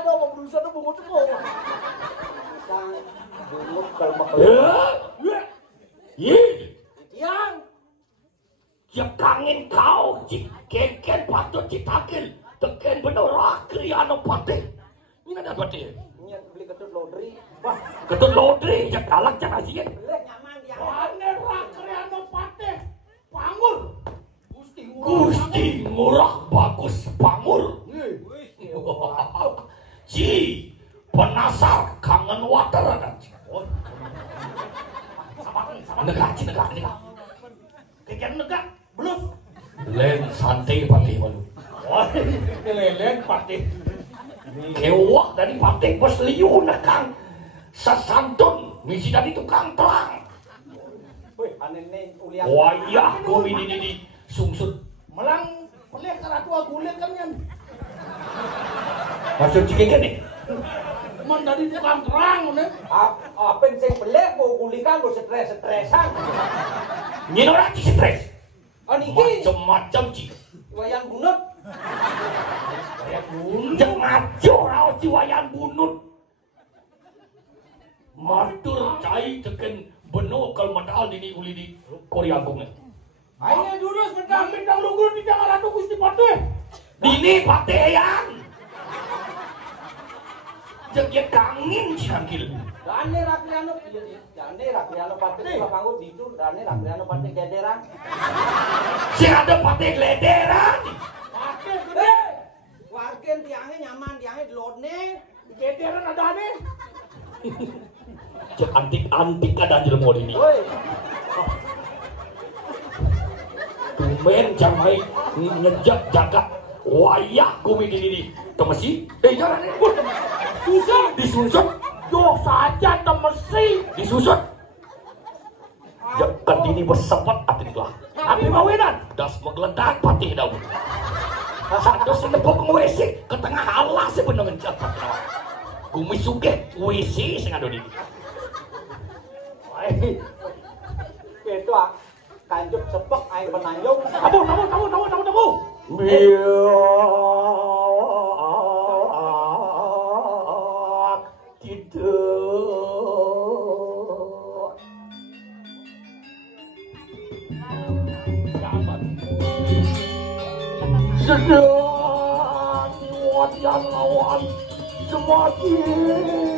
ada mau berusaha tuh bungut tuh. Sang bungut kalau makan. Yang Jekangin kau, jikeken patut citakil, teken bener akri anu patih. Ini ada patih. Ini beli ketut lodri. Wah, Ketut lodri, jak galak jak asien. boleh nyaman dia. ane akri anu patih. Pangur. Gusti murah bagus pangur. Ji penasar kangen water ada. Negak. Keken negak belum. Len santai patih malu. Lelen patih. Kewak dari patih bos liu nekang sasantun misi dari tukang terang. Wih, aneh nih ulian. Wayah kumi di sungsut. Melang pelih karatu agulit kan yan. Maksud cikeken nih. Man dari tukang terang nih. Apa yang saya beli mau kulikan mau stres-stresan. Ini orang cik stres. Oh niki Macam-macam cik. wayang bunut. Jangan ngaco rao ciwayan bunut. Matur cai teken beno kal madal dini uli di Korea Agung. Ayo dulu sedang lugur di jangan ratu Gusti Patih. Dini pateyan. Jangan kangin cinangkil. Dane Rakriano pati Nih. panggul ditu, dane Rakriano pati gederan. Si ada pate glederan. Patih gede. Warken tiangnya nyaman, tiangnya dilodne. Gederan ada nih. Cek antik ada jelmo ini. Woi, Tumen jamai ngejak jaga wayah kumi di temesi. Jangan ini. Susah. Disusut. Yo saja temesi. Disusut. Jangan ini bersepet atiklah. Tapi mawinan. Das megeledak patih daun. Satu senepok WC ke tengah alas sebenarnya cepat. Kumi suge WC sing ada di. itu kancut sepek aing penanjung. Tabu. Biak gitu. Sedang wajah lawan semakin.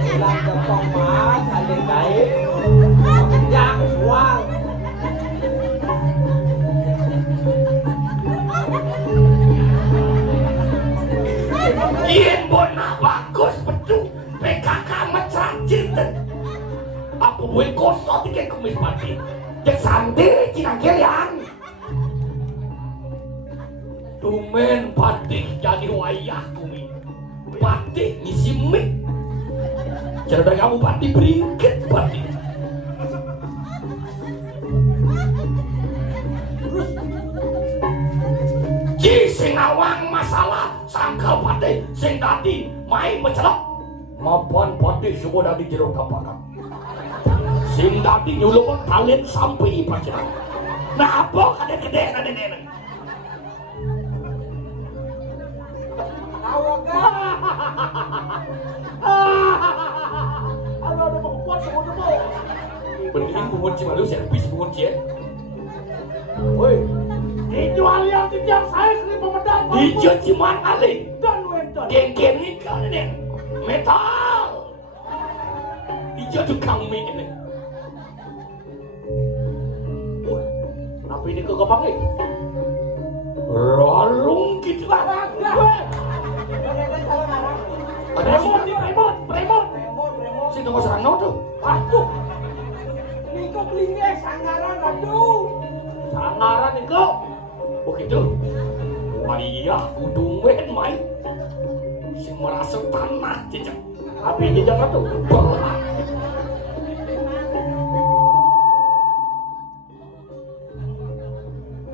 Bilang ke Thomas, adik baik. Yang uang. Yen bona bagus betul PKK mesra cinten. Apa gue kosot ikan kumis mati. Yang santai cinangkelian. Tumen patih jadi wayah kumi. Patih ngisi mik. Jadi kamu patih beringket patih. Ci sing awang masalah sangkal patih sing tadi main mencelok maupun patih semua dari jero kapakan sing tadi nyulung kalian sampai pacaran. Nah apa kade-kede kade-kede Awak Ada mau kuat mau. bening bungut ci malu servis bungut ci. Woi. Itu alian yang saya kiri pemedal. Ijo ciman alih Dan wenton. geng-geng ini kalian metal. Ijo tukang mie ini. Kenapa ini kekepang nih? Ralung gitu lah. Premon. Si tunggu serang tuh. Aduh. ini kok belinya sangaran aduh. Sangaran itu. Begitu. Wayah kudu men main. Si merasa tanah jejak. Tapi jejak tuh. Belah.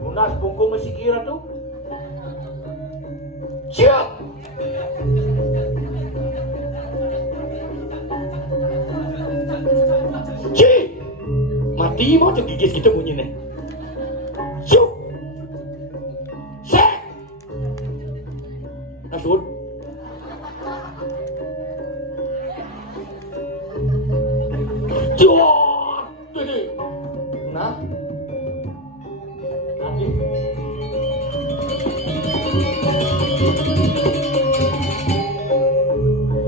Lunas bungkung masih kira tuh. Cek. Ngerti mau gigis gitu bunyinya. Syuk. Sek. Nasud. Jor. Tuh. Nah. Nanti.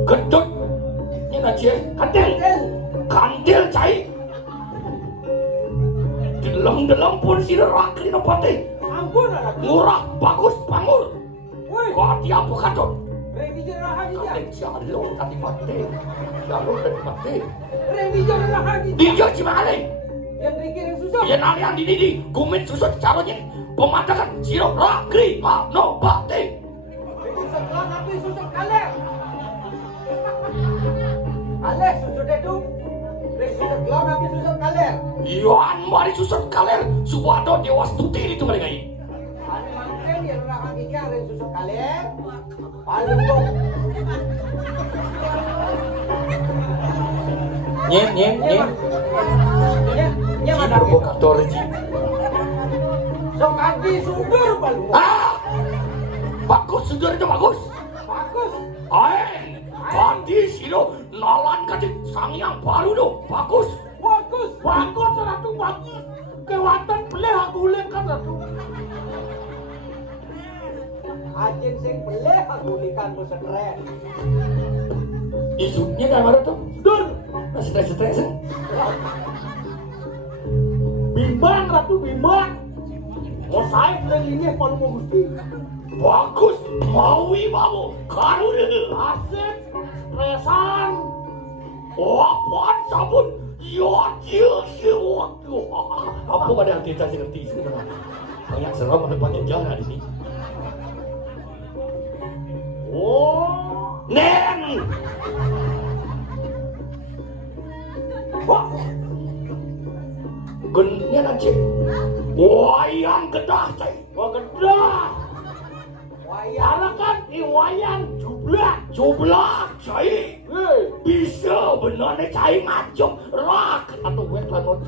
Gedut. Ini aja. Kandil. Kandil cai. Deleng-deleng pun si rakli no pate. Ampun anak. Murah bagus pamur. Woi, Kau hati apa katon? Remi jerah dia. Kandil jalo tadi mati. Jalo tadi mati. Remi jerah dia. Dia cimale. Yang dikirim susah. Dia nalian di gumin susut calonnya. Pemandangan siro rakli no pate. Susah kelar tapi susah kaler. Kaler susah itu. Susah kelar tapi susah kaler. Yohan mari susut kaler Subado Dewa Stuti itu mereka ini. Ani mangken yang rakan kita yang susah kaler. Paling kok. Nyen. Cina buka torji. Sok adi sugar paling. Bagus sudah itu bagus. Bagus. Tadi silo nalan kati sang yang baru do bagus. Bagus ratu bagus. Kewatan peleh aku lekan ratu. Ajin sing peleh aku likan mo stres. Isunya kan mana tuh? Dur. Stres. Bimbang ratu bimbang. Mau saya ini kalau mau gusti. Bagus. Maui mau. Karu deh. Asik. Stresan. Apaan sabun? Ya waktu. Apa pada yang kita ngerti sebenarnya? Banyak serem ada banyak jalan di sini. Oh. Nen. Wah. Gennya nanti. Wayang kedah cai. Wah gedah. Wayang. Karena kan wayang Jublak cai. Bisa benar nih cai ngacung rak atau wet lanot.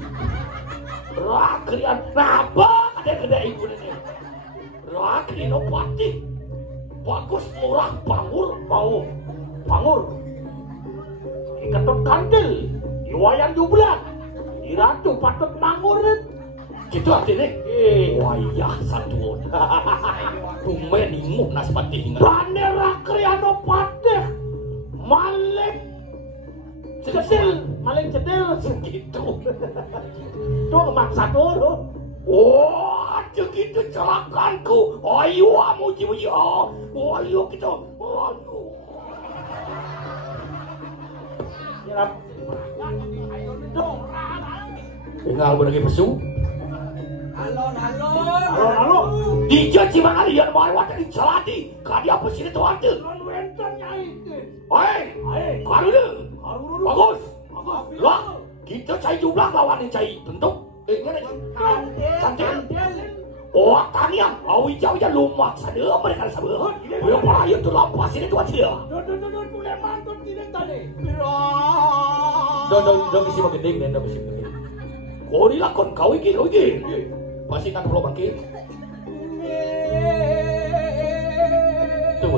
Rak kalian napa ada ibu ini. Rak ini pati. Bagus murah Pangur. Iketot kandil. Di wayang jublak. Di ratu patut mangur nih. Gitu artinya. Wayah satu. Tumen imuh naspati ingat. Bandera kriano patih. Maling cedil Segitu. tuh maksa dulu. Wah, segitu celakanku. Ayo, muji. Ayo kita. Ayo. Nyerap. Tinggal lagi pesu. Halo. Dia cuma kalian bawa dari celati. Kadi apa sih itu ada? Non wenten nyai. Karu deh. Bagus. Lah, kita cai jumlah lawan yang cai bentuk. Kantil. Oh, tanian. Awi jauh ya lumak sana mereka sabar. Dia para itu lampas ini tuan dia. Boleh mantun tidak tadi. Dah mesti mageding dan dah mesti mageding. Kau ni lakon kau iki. Pasti tak perlu bangkit.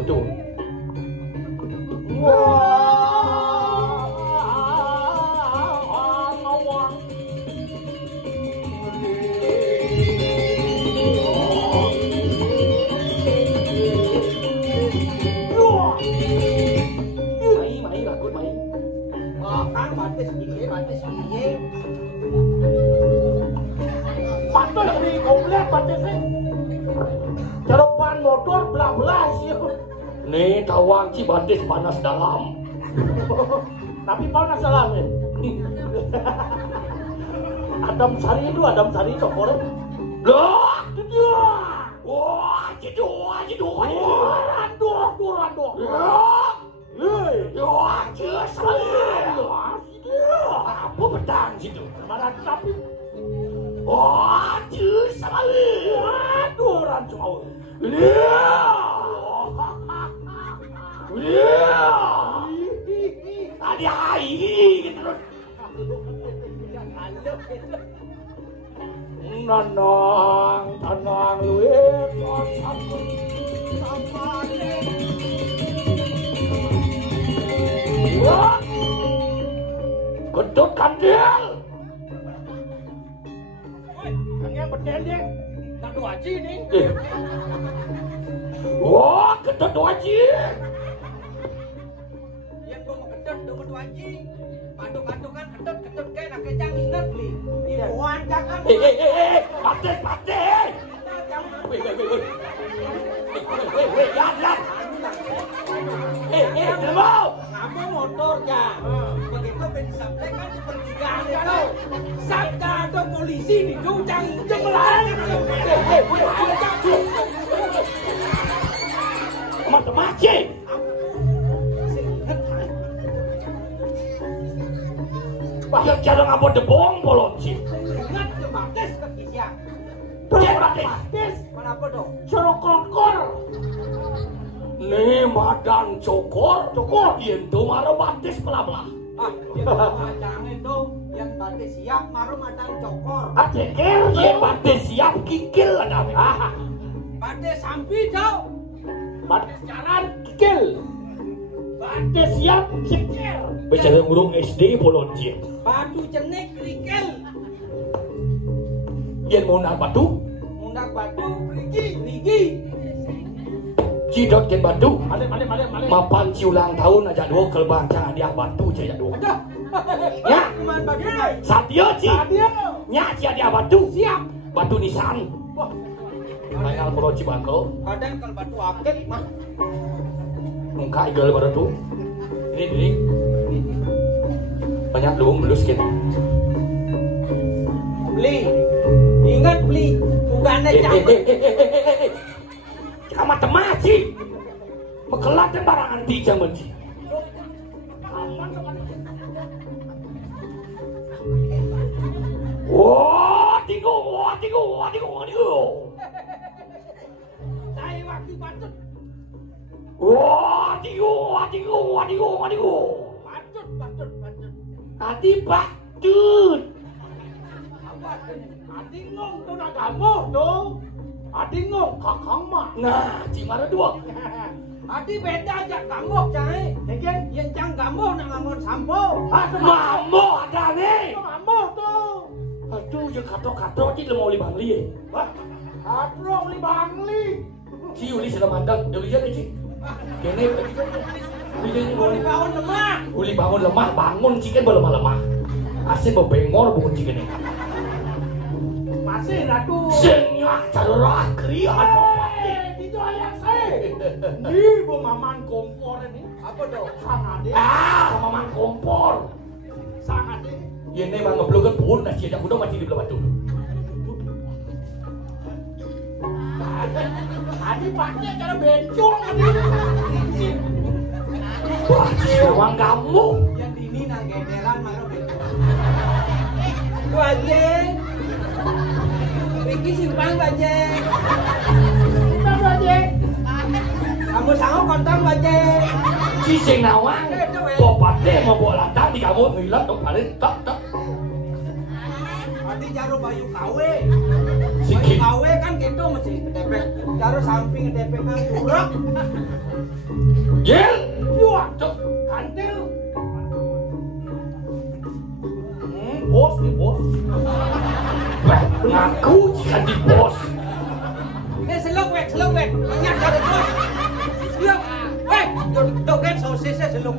Tuh. Mai lakon mai. Kan batis piye. Patut di komplek patut sih. Ceropan motor belah-belah sih. Nih tawang Cibantis panas dalam. Tapi panas dalam ya. Adam Sari cokornya. Loh, Itu dia. wah, jedor. Aduh. Wah, jelas apa pedang situ? Mana tapi Wah, jelas aduh rancau. Tadi hai gitu. tenang luwih wah gedut kandil yang berdendeng tak haji nih wah gedut haji yang gua mau gedut haji paduk-padukan gedut kayak nak kecang inget li ibuan jangan pates weh lihat mau kamu motor ya begitu disampaikan di pertigaan itu sabda ada polisi di Jujang cemelan macam-macam yang jarang apa debong polonci ingat ke Bates ke Kisiang Bates kenapa dong corok-korokor nih madan cokor yang itu marah Bates pelah-pelah macam itu yang Bates siap maru madang cokor ceker yang Bates siap kikil ada Bates sampi tau Bates jalan kikil Bates siap ceker bicara ngurung SD polonci batu cenik krikel yang mau nak batu mundak batu rigi cidot ken batu malik mapan ci ulang tahun aja dua kelbangca dia batu aja dua ya cuman batu Satyo ci nya ci dia batu siap batu nisan Mainal polonci bangko kadang kalau batu akik mah enggak igal batu ini banyak luung belus gitu beli ingat beli bukannya capek kamu temaci mekelat barang anti zaman ci wah tigo saya waktu patut wah tigo patut Adi patut. Adi ngong tuh nak kamu tuh. Adi ngong kakang mah. Nah, cimara dua. Adi beda aja kamu cai. Jadi yang cang kamu nak ngangon sampo. Mambo ada nih. Mambo tuh. Aduh, yang kato-kato ci lemau libang li. Wah, kato libang li. Ci uli selamandang, uli aja ci. Kene Uli bangun lemah. Uli bangun lemah, bangun ci kan lemah-lemah. Asih bebengor bukan ci kene. Masih ratu. Senyak cerah krian. Itu ayah saya. Ini pemaman kompor ini. Apa dong? Sangat deh. Pemaman kompor. Sangat deh. Ini mah ngeblogan pun nasi aja udah mati di belah batu. Tadi pakai cara bencong tadi. Wah, siawang kamu. Yang ini nang genderan mana bencong. Baje. Riki simpang baje. Simpang baje. Kamu sanggup kontang baje. Si sing nawang. Bopate mau bola tadi kamu ngilat dong paling tak. Tadi jaru bayu kawe. Sikit. Kawe kan gitu mesti kedepek. Jaru samping kedepek kan kurang. Jel. Wah, cok. Kantil. Bos nih bos. Wah, ngaku jika di bos. Selok wek. Banyak dari bos. Siap. Dogen sosisnya selok.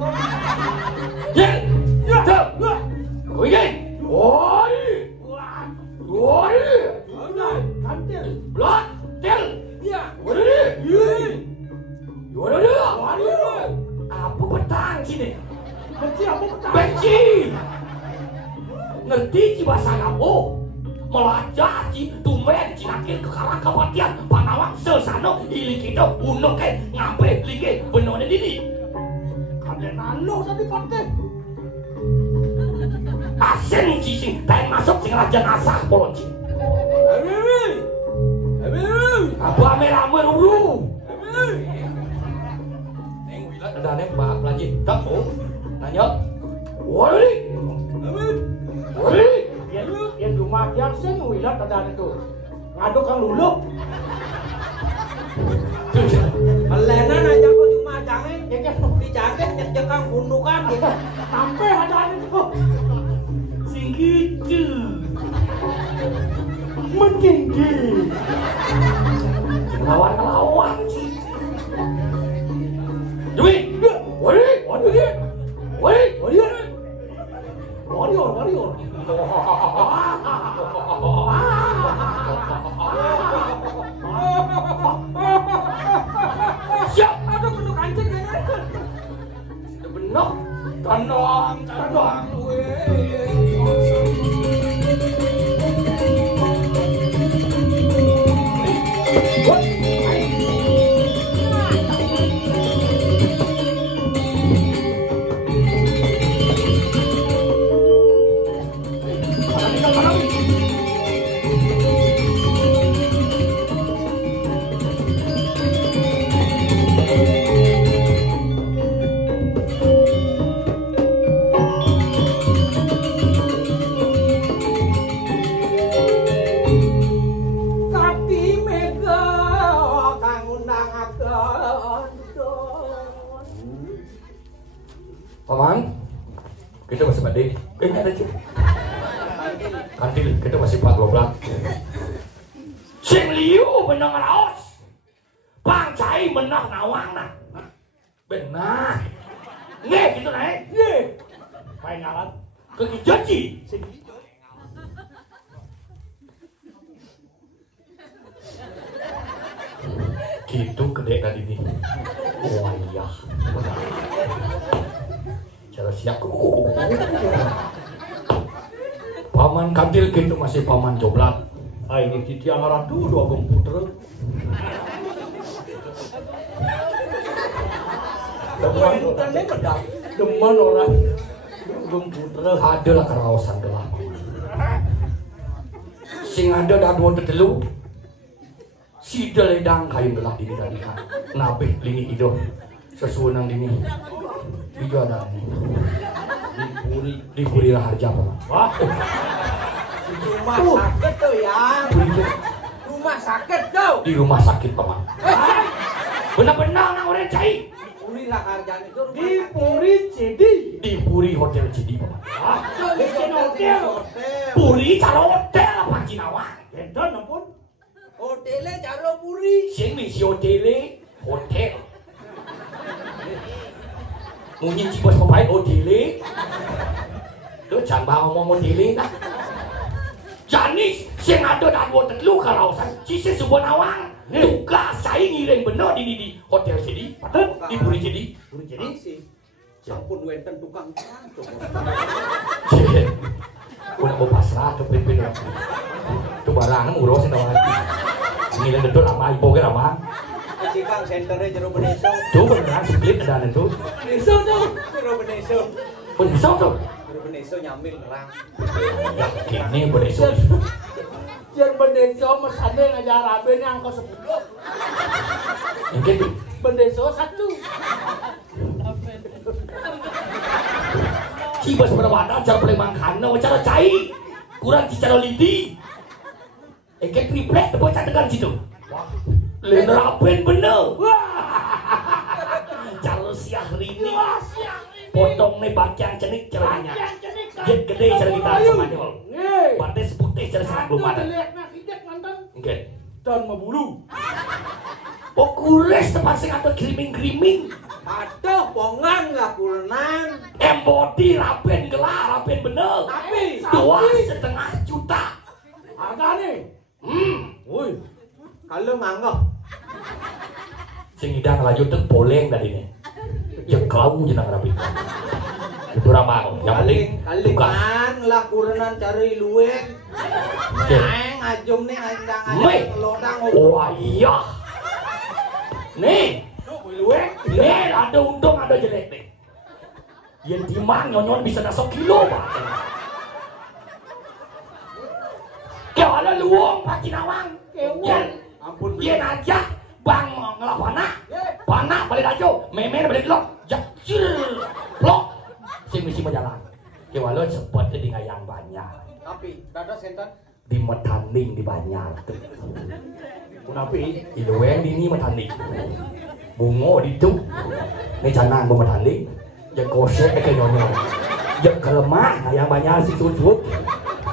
Jel. Cok. Kuyen. Woi. Woi. Kantil. Blot. Jel. Iya. Woi. Waduh. Apa petang sini? Benci apa petang? Benci. Ngerti ci bahasa kamu? Melajah ci tumben cinakin ke karang kepatian panawang sesano ili kita unuk ke ngape lige benone dini. Kalian nalo tadi pakai. Asen ci sing teng masuk sing raja nasah polon ci. Abu ame-ame ruru. Ada nih Pak Laji, tak mau nanya. Woi, yang rumah yang sengwi lihat ada itu. Ngadu Kang Lulu. Melenan aja kok cuma jangan dijaga nyek Kang bundukan gitu. Sampai ada itu. Sing gitu. Mentinggi. Lawan sih. Dwi, warrior. Siap, ada bentuk anjing kayaknya. Sudah benar. Tandang. Paman, kita masih badai. Ada aja. Kantil, kita masih 4 Sing liu menang raos. Bang Cai menang nawang. Benar. Nge gitu naik. Nge. Main ngalat. Kaki janji. Gitu gede tadi nih. Oh iya. Cara siap. Paman Kantil gitu masih paman joblat. Ini titian ratu 2 komputer. Deman orang komputer. Adalah karaosan gelah. Sing ada dah 2 tetelu. Si deledang kayu gelah ini tadi kan. Nabeh lini ido. Sesuai nang dini. Tiga ada di Puri Raharja paman. Wah. Rumah sakit tuh ya. Rumah sakit tuh. Di rumah sakit paman. Benar-benar nang orang Cai. Puri Raharja itu di Puri Cedi. Di Puri Hotel Cedi paman. Di hotel. Puri caro hotel apa Cinawa? Enten ampun. Hotelnya caro Puri. Sing misi hotel. Mungkin si bos pemain hotel. Lu jangan bawa ngomong hotel nah. Janis sing ada dah 2 tetelu karaosan. Cise sebuah nawang. Tugas saya ngiring bener di hotel Cedi. Di Puri Cedi. Puri Cedi sih. Sampun wenten tukang cantuk. Udah mau pasrah tuh pimpin lagi. Tuh barang ngurusin nawang. Ngiling gedor sama ibu kira mah. Cikang senternya jero Beneso. Tuh beneran split ada itu. Beneso tuh. Jero Beneso. Beneso tuh. Jero Beneso nyamil nerang. Ya kini Beneso. Yang Beneso mesane ngajar raben yang ke 10. Yang gitu. Beneso 1. Si bos berwadah cara Palembangkana cara Cai. Kurang cara Lidi. Eket triplek teu bocah tekan situ. Lain rapen bener. Cara siah rini. Potong nih bagian cenik caranya. Jet gede cara kita Spanyol. Bates putih cara sangat belum ada. Oke. Dan mabulu. Oh kures tempat sing ada griming. Aduh, pongan lah kulenang. Embody rapen gelar, rapen bener. Tapi 2,5 juta. Harga nih. Woi. Kalau manggah. Sing idang laju tuh poleng tadi nih. Yang kau jenang rapi. Itu ramah. Yang penting tugas. Kaliman lah kurenan cari luweng. Neng ajung nih ngajang lodang. Wah iya. Nih. Luweng. Nih ada untung ada jelek nih. Yang timang nyon bisa nasok kilo pak. Kau ada luang pak Cinawang. Ampun. Dia aja bang ngelapana. Panah balik aja. Memer balik lok. Jakcil. Lok. Sing misi berjalan. Kewalo sepet di ngayang banyak. Tapi dada sentan. di Metaning di Banjar tuh. Kenapa? Ilueng di ini Metaning. Bungo di itu. Ini canang bu Metaning. Yang gosek kayak nyonya. Yang kelemak yang Banjar sih sulit.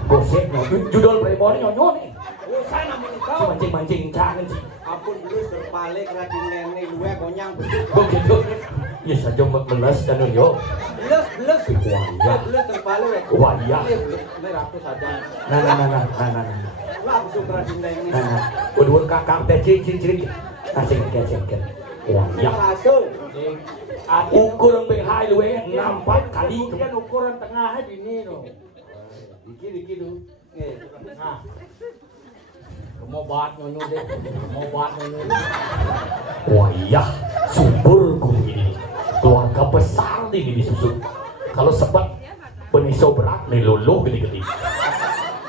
Gosek nyonya. Judul playboy nyonya nih. Oh, sana Si mancing-mancing cangan sih. Ampun terus berbalik Raden Nenek luwe konyang betul. Begitu. Ya saja meles dan yo. Beles. Wah iya. Beles terbalik. Wah iya. Ini aku saja. Nah. Langsung Raden Nenek. Nah. Udah kakak teh cing. Asing kecengket. Wah iya. Langsung. Ukuran BH lu 64 kali. Kemudian ukuran tengahnya ini loh. Dikit tuh. Nah. Mau bat nyonya deh. Wah iya, subur gunung ini. Keluarga besar ini disusun. Kalau sebab beniso berat nih luluh gede-gede.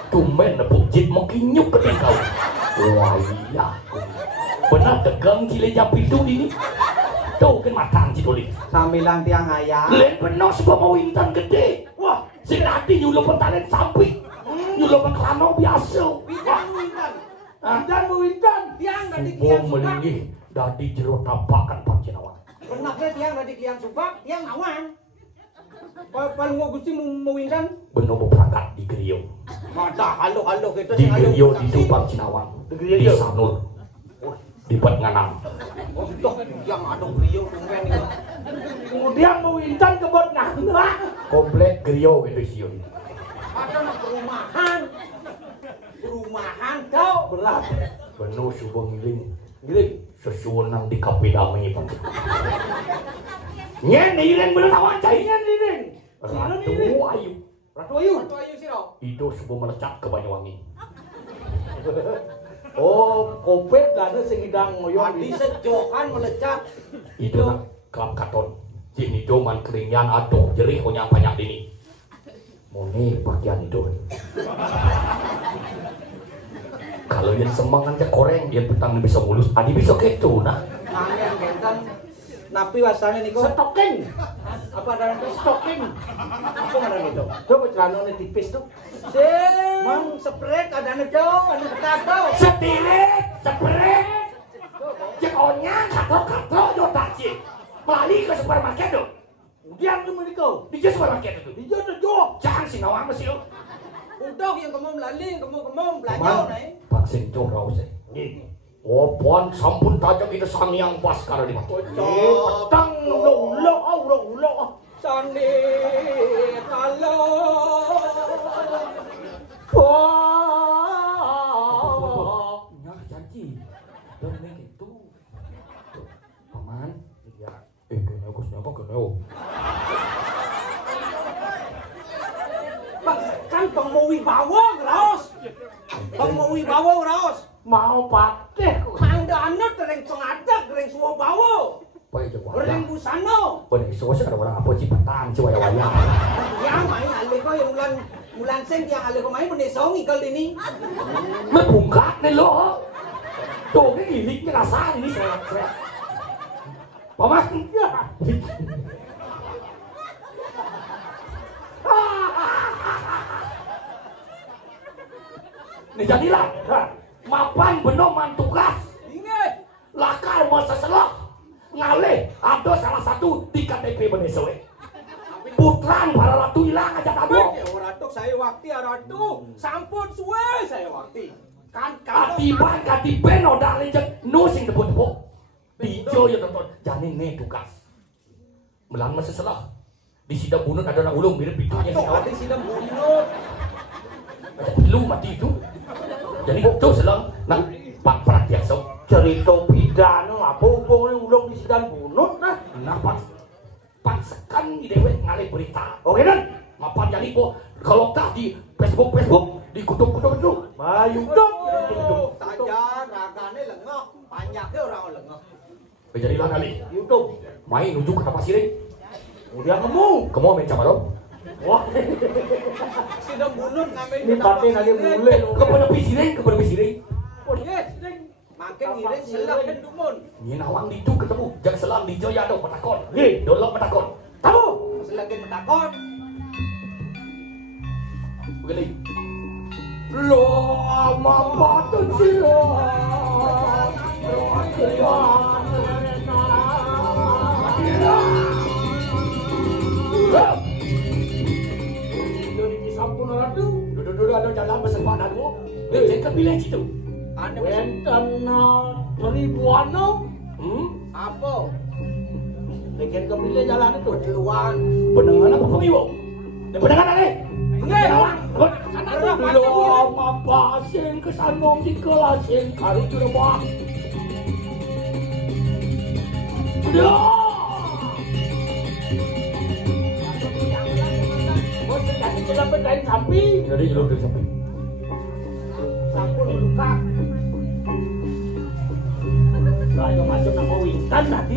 Tumben nepuk jit mau kinyuk ke kau. Wah iya. Benar tegang cile jam itu ini. Tuh kan matang citulis. Sambilan tiang ayam. Lain benar sebuah mau intan gede. Wah, si nanti nyuluh pentalen sampai. Nyuluh pentelano biasa. Wah. Wintan bu Wintan, tiang dari kian Subur subak. melingih dari jero tapakan Pak Cinawan. Pernahnya tiang dari kian subak, tiang awan. Paling mau gusti mau Wintan. Benar berangkat di Geriyo. Mata halo kita Di Geriyo di Tumpang Cinawan. Di Sanur. Di Bat Nganang. Oh, toh yang ada beliau tumben itu. Kemudian mau Wintan ke bot nangga. Komplek Geriyo itu siun. Ada perumahan kau Berat. Benar subur ngiling. Sesuonang di kafe damai Pak. Nyen iring bener lawan cainya iring. Ratu Ayu. Ratu Ayu sih dong. Itu subur melecat ke Banyuwangi. Oh, kopet ada sing hidang ngoyong Tadi sejokan melecat. Itu nak kelap katon. Sini doman keringyan aduh jerih punya banyak ini. Mone bagian itu. Kalau yang semangan aja koreng, yang petang bisa mulus, adi bisa gitu nah. Angin gentan. Napi wasane niku. stocking. Apa ada itu stocking? Apa ada gitu? Coba celananya tipis tuh. Mang spread ada nedo, ada tato. Setirik, sepret, cek onyang, kato, yo taksi. Pelali ke supermarket tuh. Kemudian tuh mereka. Di supermarket itu. Dia tuh jok. Jangan sih nawang masih lo. Udah yang kamu melali, kamu belajar nih. Vaksin corau sih. Oh, puan sampun tajam itu samiang pas karena di mati. Petang ulo. Sandi kalau Nyah janji. Dan ini gitu. Paman. Ya. Kayaknya kusnya apa kena. kan pengawi bawa raos. Pengawi bawa raos. Mau pateh. Mangga anut reng pengadak reng semua bawa. Baik jago. Reng busano. Pada isu ada orang apa cipetan ciwaya-waya. Yang main alih kau yang bulan sen yang alih kau main menesong ikal ini. Membungkak nih lo. Tuh ini giliknya rasa ini seret. Paman. Nih jadilah. Mapan benom mantukas. Ingat. Lakar masa selok. Ngalih ada salah satu di KTP Benesoe. Putran para ratu hilang aja tabo. Ratu saya waktu ratu. Sampun suwe saya waktu. Kan kalau Katiban odah lejek nu sing debut-debut. Dijo ya tonton janin nih tugas. Melang masa selok. Di sidang bunut ada anak ulung mirip pitunya sih. ada sidang bunut. Lu mati itu. Jadi itu selang nak Pak Pratiak sok. Cerita pidana apa hubungannya ulung di sidang bunut nah. Kenapa? Paksakan di dewek ngalih berita. Oke dan? Mapan jadi po kalau tak di Facebook di kutuk-kutuk itu. Bayu dong. Saja ragane lengok, banyaknya orang lengok. Jadilah kali. YouTube. Main nuju ke kapal siring. Kemudian kamu. Kamu main sama dong. Wah. Sidang bunut ngamen. Ini pati lagi mulai. Kepada siring. Oh yes, makin ngiring selak dan dumun. Ini nawang di itu ketemu. Jangan selang di Joya dong petakon. Ye, dolok petakon. Kamu selagi metakon. Begini. lo mapatun sila duduk ada jalan bersepadan mo benten kepilah situ benten ribuan apa bikin kepilih jalan itu duluan pendengaran apa ibu pendengaran eh belum apa sing kesanong di kelasin karo curah dapat dari samping. Jadi jelur dari samping. Sampun luka. Saya macam nama Wintan tadi.